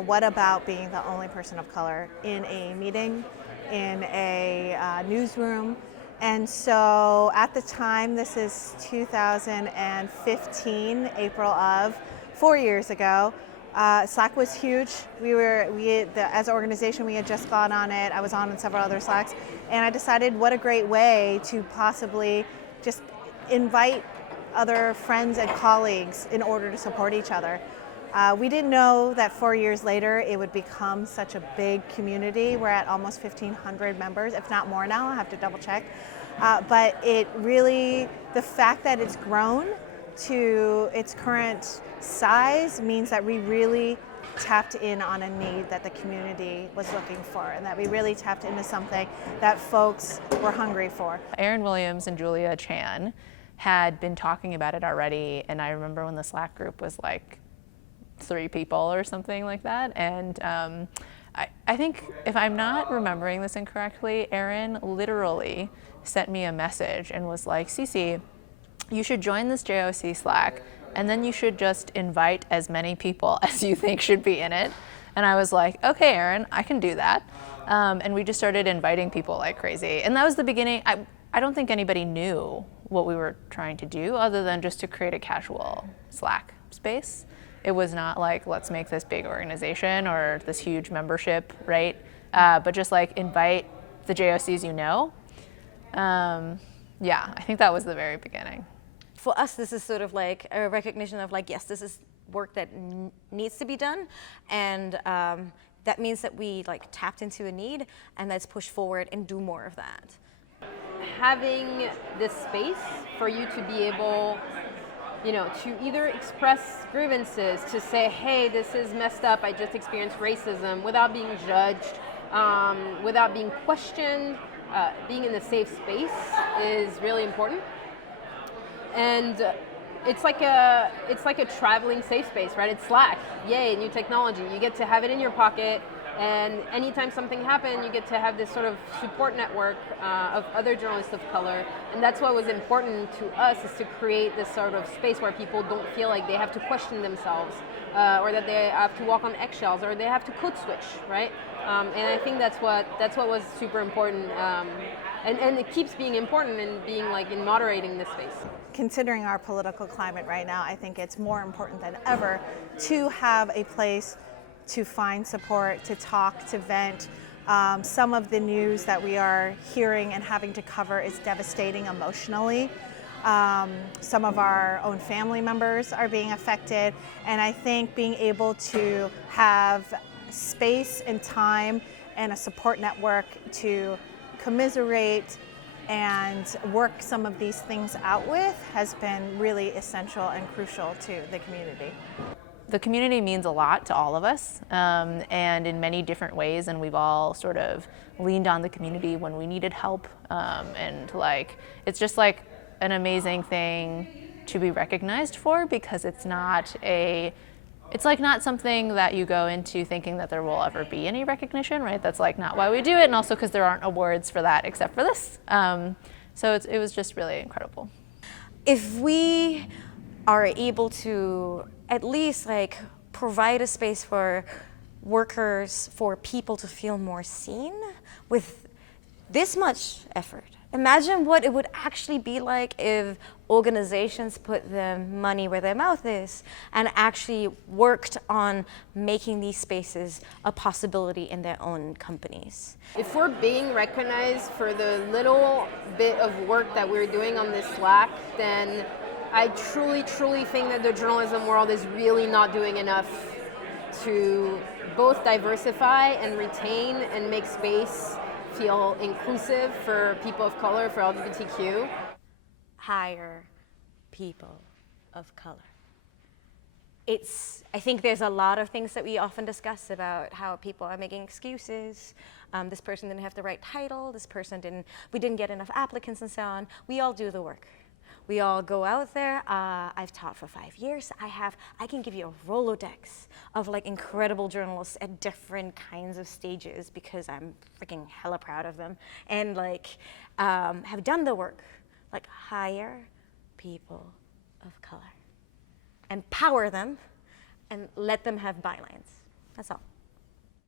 what about being the only person of color in a meeting, in a newsroom? And so at the time, this is 2015, April of, 4 years ago, Slack was huge. As an organization, we had just gone on it. I was on several other Slacks, and I decided what a great way to possibly just invite other friends and colleagues in order to support each other. We didn't know that 4 years later it would become such a big community. We're at almost 1,500 members, if not more now. I'll have to double check. But it really, the fact that it's grown to its current size means that we really tapped in on a need that the community was looking for, and that we really tapped into something that folks were hungry for. Erin Williams and Julia Chan had been talking about it already, and I remember when the Slack group was like 3 people or something like that. And I think, if I'm not remembering this incorrectly, Erin literally sent me a message and was like, Cece, you should join this JOC Slack, and then you should just invite as many people as you think should be in it. And I was like, okay, Erin, I can do that. And we just started inviting people like crazy. And that was the beginning. I don't think anybody knew what we were trying to do other than just to create a casual Slack space. It was not like, let's make this big organization or this huge membership, right? But just like invite the JOCs you know. Yeah, I think that was the very beginning. For us, this is sort of like a recognition of like, yes, this is work that needs to be done. And that means that we like tapped into a need, and let's push forward and do more of that. Having this space for you to be able, to either express grievances, to say, hey, this is messed up, I just experienced racism, without being judged, without being questioned, being in a safe space is really important. And it's like a traveling safe space, right? It's Slack, yay, new technology. You get to have it in your pocket, and anytime something happens, you get to have this sort of support network of other journalists of color. And that's what was important to us, is to create this sort of space where people don't feel like they have to question themselves, or that they have to walk on eggshells, or they have to code switch, right? And I think that's what was super important, and it keeps being important and being like in moderating this space. Considering our political climate right now, I think it's more important than ever to have a place to find support, to talk, to vent. Some of the news that we are hearing and having to cover is devastating emotionally. Some of our own family members are being affected, and I think being able to have space and time and a support network to commiserate and work some of these things out with has been really essential and crucial to the community. The community means a lot to all of us, and in many different ways, and we've all sort of leaned on the community when we needed help, and like, it's just like an amazing thing to be recognized for, because it's not something that you go into thinking that there will ever be any recognition, right? That's like not why we do it, and also because there aren't awards for that except for this. So it was just really incredible. If we are able to at least like provide a space for workers, for people to feel more seen with this much effort, imagine what it would actually be like if organizations put their money where their mouth is and actually worked on making these spaces a possibility in their own companies. If we're being recognized for the little bit of work that we're doing on this Slack, then I truly, truly think that the journalism world is really not doing enough to both diversify and retain and make space feel inclusive for people of color, for LGBTQ. Hire people of color. I think there's a lot of things that we often discuss about how people are making excuses. This person didn't have the right title, we didn't get enough applicants, and so on. We all do the work. We all go out there. I've taught for 5 years. I can give you a Rolodex of like incredible journalists at different kinds of stages, because I'm freaking hella proud of them, and like have done the work. Like, hire people of color, empower them, and let them have bylines. That's all.